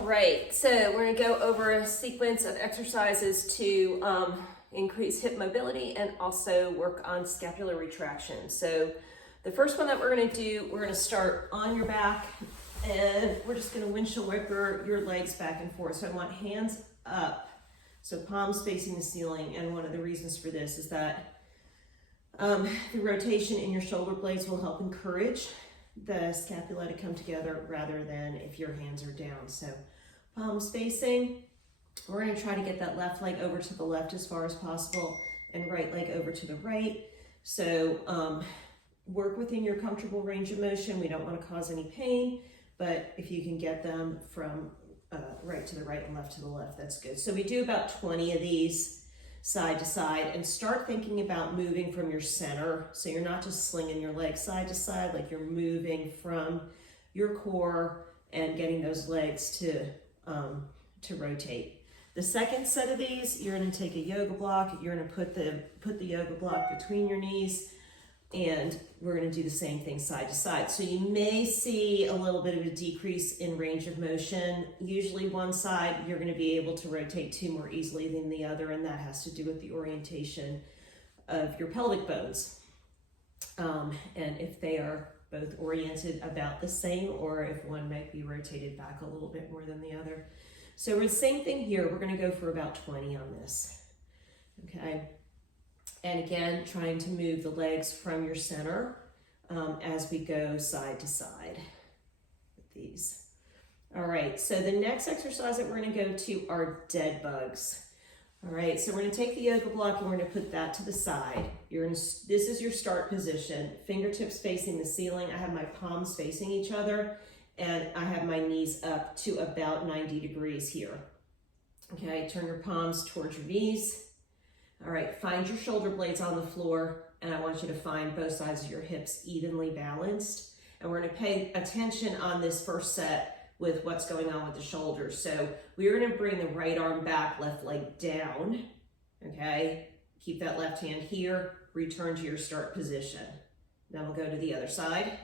All right, so we're gonna go over a sequence of exercises to increase hip mobility and also work on scapular retraction. So the first one that we're gonna do, we're gonna start on your back and we're just gonna windshield wiper your legs back and forth. So I want hands up, so palms facing the ceiling. And one of the reasons for this is that the rotation in your shoulder blades will help encourage the scapula to come together rather than if your hands are down. So palms facing, we're going to try to get that left leg over to the left as far as possible and right leg over to the right. So work within your comfortable range of motion. We don't want to cause any pain, but if you can get them from right to the right and left to the left, that's good. So we do about 20 of these side to side, and start thinking about moving from your center. So you're not just slinging your legs side to side, like you're moving from your core and getting those legs to rotate. The second set of these, you're going to take a yoga block. You're going to put the yoga block between your knees, and we're going to do the same thing side to side. So you may see a little bit of a decrease in range of motion. Usually one side, you're going to be able to rotate two more easily than the other, and that has to do with the orientation of your pelvic bones. And if they are both oriented about the same, or if one might be rotated back a little bit more than the other. So we're the same thing here. We're going to go for about 20 on this. Okay. And again, trying to move the legs from your center as we go side to side with these. All right, so the next exercise that we're going to go to are dead bugs. All right, so we're going to take the yoga block and we're going to put that to the side. This is your start position. Fingertips facing the ceiling. I have my palms facing each other, and I have my knees up to about 90 degrees here. Okay, turn your palms towards your knees. All right, find your shoulder blades on the floor, and I want you to find both sides of your hips evenly balanced. And we're gonna pay attention on this first set with what's going on with the shoulders. So we're gonna bring the right arm back, left leg down, okay? Keep that left hand here, return to your start position. Then we'll go to the other side,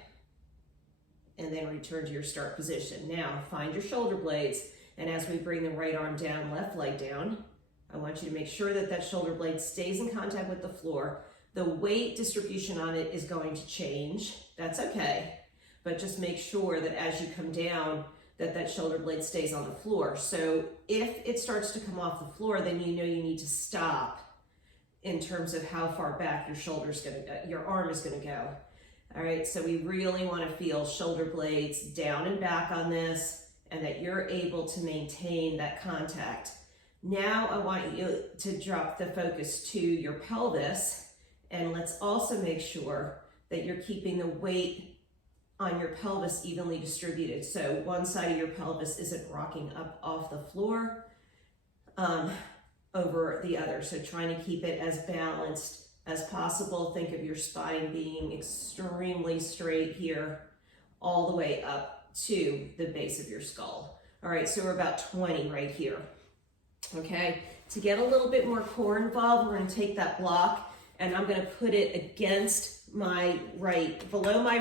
and then return to your start position. Now, find your shoulder blades, and as we bring the right arm down, left leg down, I want you to make sure that that shoulder blade stays in contact with the floor. The weight distribution on it is going to change. That's okay. But just make sure that as you come down, that shoulder blade stays on the floor. So if it starts to come off the floor, then you know you need to stop in terms of how far back your arm is gonna go. All right, so we really wanna feel shoulder blades down and back on this, and that you're able to maintain that contact. Now I want you to drop the focus to your pelvis, and let's also make sure that you're keeping the weight on your pelvis evenly distributed. So one side of your pelvis isn't rocking up off the floor over the other. So trying to keep it as balanced as possible. Think of your spine being extremely straight here, all the way up to the base of your skull. All right, so we're about 20 right here. Okay, to get a little bit more core involved, we're going to take that block and I'm going to put it against my right, below my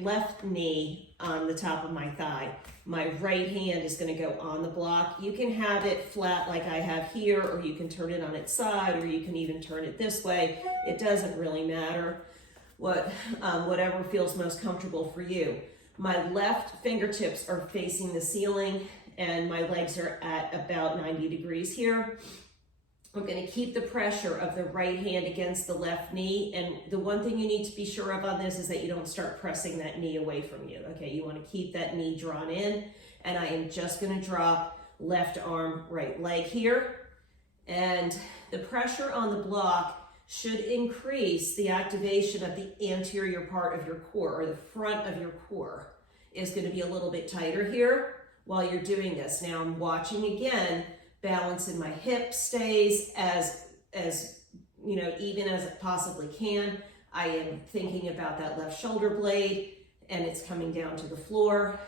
left knee on the top of my thigh. My right hand is going to go on the block. You can have it flat like I have here, or you can turn it on its side, or you can even turn it this way. It doesn't really matter. Whatever feels most comfortable for you. My left fingertips are facing the ceiling, and my legs are at about 90 degrees here. I'm going to keep the pressure of the right hand against the left knee, and the one thing you need to be sure of on this is that you don't start pressing that knee away from you. Okay, you want to keep that knee drawn in, and I am just going to drop left arm, right leg here, and the pressure on the block should increase the activation of the anterior part of your core, or the front of your core is going to be a little bit tighter here while you're doing this. Now I'm watching again, balance in my hip stays as even as it possibly can. I am thinking about that left shoulder blade, and it's coming down to the floor.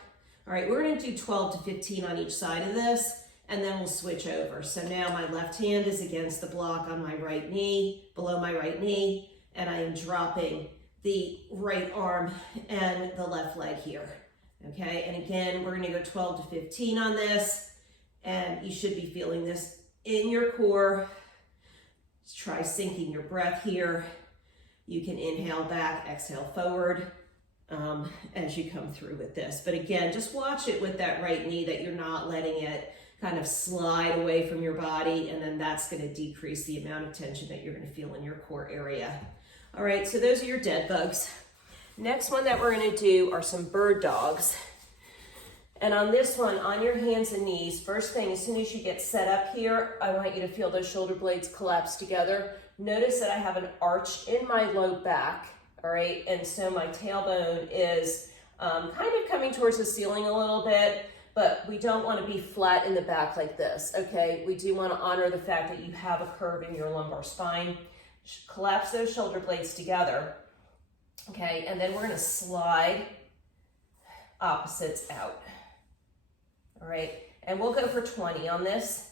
All right, we're going to do 12 to 15 on each side of this, and then we'll switch over. So now my left hand is against the block on my right knee, below my right knee, and I am dropping the right arm and the left leg here. Okay, and again, we're going to go 12 to 15 on this. And you should be feeling this in your core. Just try syncing your breath here. You can inhale back, exhale forward as you come through with this. But again, just watch it with that right knee, that you're not letting it kind of slide away from your body, and then that's going to decrease the amount of tension that you're going to feel in your core area. All right, so those are your dead bugs. Next one that we're going to do are some bird dogs. And on this one, on your hands and knees, first thing, as soon as you get set up here, I want you to feel those shoulder blades collapse together. Notice that I have an arch in my low back, all right? And so my tailbone is kind of coming towards the ceiling a little bit, but we don't want to be flat in the back like this, okay? We do want to honor the fact that you have a curve in your lumbar spine. Collapse those shoulder blades together, okay? And then we're going to slide opposites out. All right, and we'll go for 20 on this.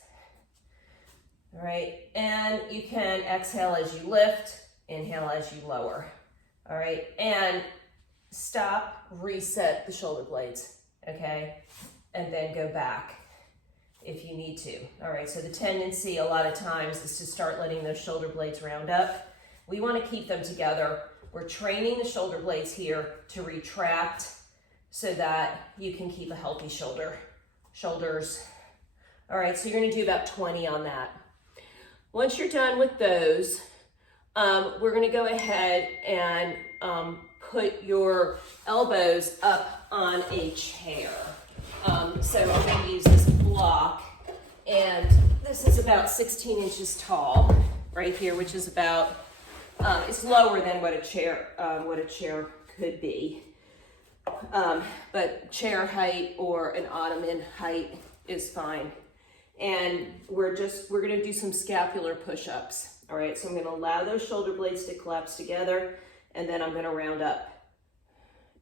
All right, and you can exhale as you lift, inhale as you lower. All right, and stop, reset the shoulder blades, okay? And then go back if you need to. All right, so the tendency a lot of times is to start letting those shoulder blades round up. We want to keep them together. We're training the shoulder blades here to retract so that you can keep a healthy shoulders. All right, so you're gonna do about 20 on that. Once you're done with those, we're gonna go ahead and put your elbows up on a chair. So I'm gonna use this block, and this is about 16 inches tall right here, which is about, it's lower than what a chair could be. But chair height or an ottoman height is fine. And we're gonna do some scapular push-ups. All right, so I'm gonna allow those shoulder blades to collapse together, and then I'm gonna round up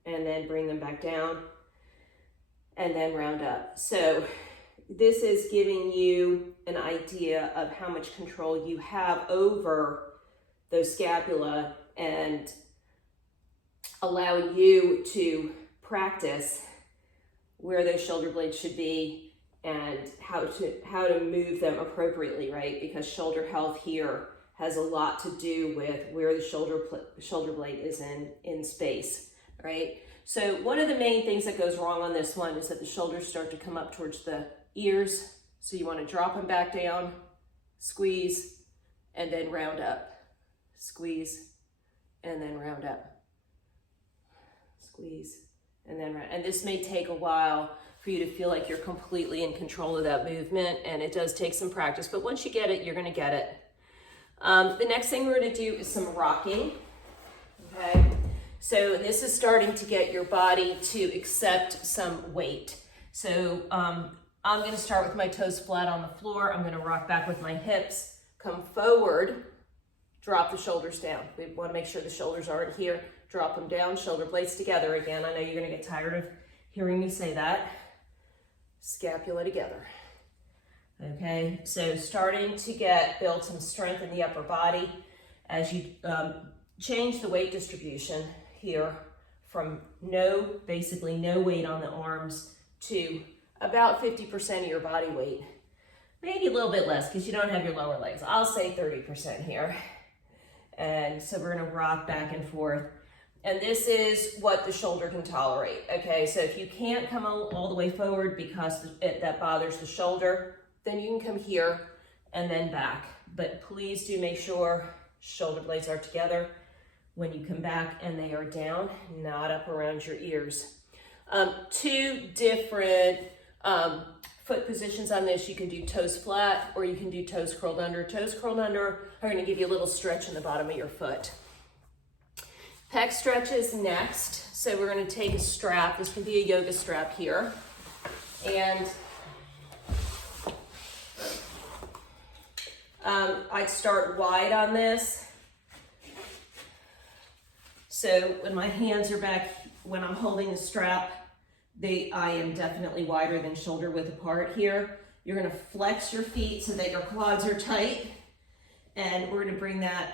and then bring them back down and then round up. So this is giving you an idea of how much control you have over those scapula and allowing you to practice where those shoulder blades should be and how to move them appropriately, right? Because shoulder health here has a lot to do with where the shoulder blade is in space, right? So one of the main things that goes wrong on this one is that the shoulders start to come up towards the ears. So you want to drop them back down, squeeze, and then round up. Squeeze, and then round up. Squeeze, and then round. And this may take a while for you to feel like you're completely in control of that movement, and it does take some practice, but once you get it, you're gonna get it. The next thing we're gonna do is some rocking, okay? So this is starting to get your body to accept some weight. So I'm gonna start with my toes flat on the floor. I'm gonna rock back with my hips, come forward, drop the shoulders down. We wanna make sure the shoulders aren't here. Drop them down, shoulder blades together again. I know you're gonna get tired of hearing me say that. Scapula together. Okay, so starting to build some strength in the upper body as you change the weight distribution here from basically no weight on the arms to about 50% of your body weight. Maybe a little bit less because you don't have your lower legs. I'll say 30% here. And so we're gonna rock back and forth. And this is what the shoulder can tolerate, okay? So if you can't come all the way forward because that bothers the shoulder, then you can come here and then back. But please do make sure shoulder blades are together when you come back and they are down, not up around your ears. Two different foot positions on this. You can do toes flat or you can do toes curled under. Toes curled under are gonna give you a little stretch in the bottom of your foot. Pec stretches next. So we're gonna take a strap. This can be a yoga strap here. And I'd start wide on this. So when my hands are back, when I'm holding the strap, I am definitely wider than shoulder width apart here. You're gonna flex your feet so that your quads are tight. And we're gonna bring that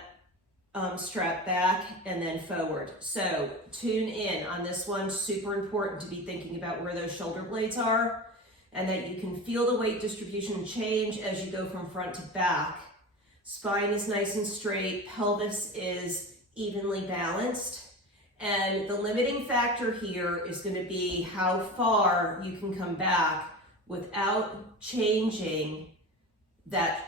strap back and then forward. So tune in on this one. Super important to be thinking about where those shoulder blades are and that you can feel the weight distribution change as you go from front to back. Spine is nice and straight, pelvis is evenly balanced, and the limiting factor here is going to be how far you can come back without changing that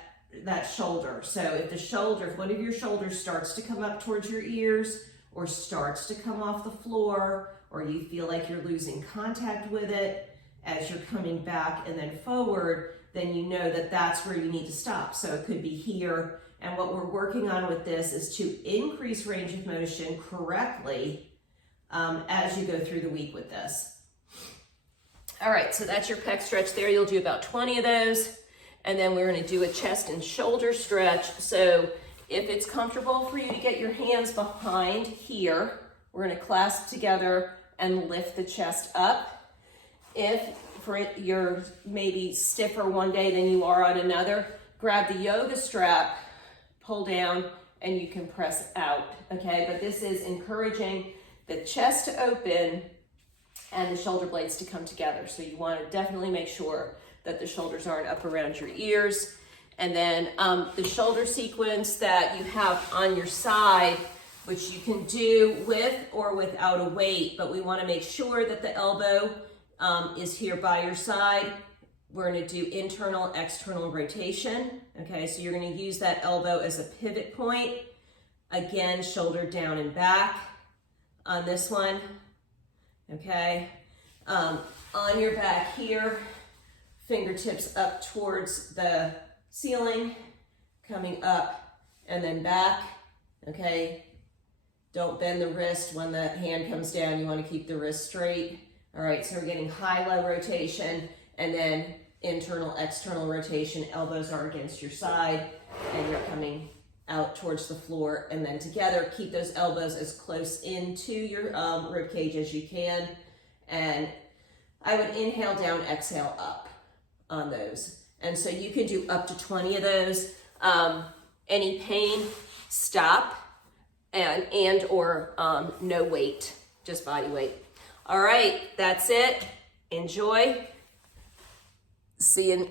shoulder. So if one of your shoulders starts to come up towards your ears or starts to come off the floor, or you feel like you're losing contact with it as you're coming back and then forward, then you know that that's where you need to stop. So it could be here. And what we're working on with this is to increase range of motion correctly as you go through the week with this. All right, so that's your pec stretch there. You'll do about 20 of those. And then we're gonna do a chest and shoulder stretch. So if it's comfortable for you to get your hands behind here, we're gonna clasp together and lift the chest up. If you're maybe stiffer one day than you are on another, grab the yoga strap, pull down, and you can press out, okay? But this is encouraging the chest to open and the shoulder blades to come together. So you wanna definitely make sure that the shoulders aren't up around your ears. And then the shoulder sequence that you have on your side, which you can do with or without a weight, but we wanna make sure that the elbow is here by your side. We're gonna do internal, external rotation. Okay, so you're gonna use that elbow as a pivot point. Again, shoulder down and back on this one, okay? On your back here, fingertips up towards the ceiling, coming up and then back, okay? Don't bend the wrist when the hand comes down. You wanna keep the wrist straight. All right, so we're getting high-low rotation and then internal, external rotation. Elbows are against your side and you're coming out towards the floor, and then together, keep those elbows as close into your rib cage as you can. And I would inhale down, exhale up on those. And so you can do up to 20 of those. Any pain, stop, and or no weight, just body weight. All right, that's it. Enjoy. See you.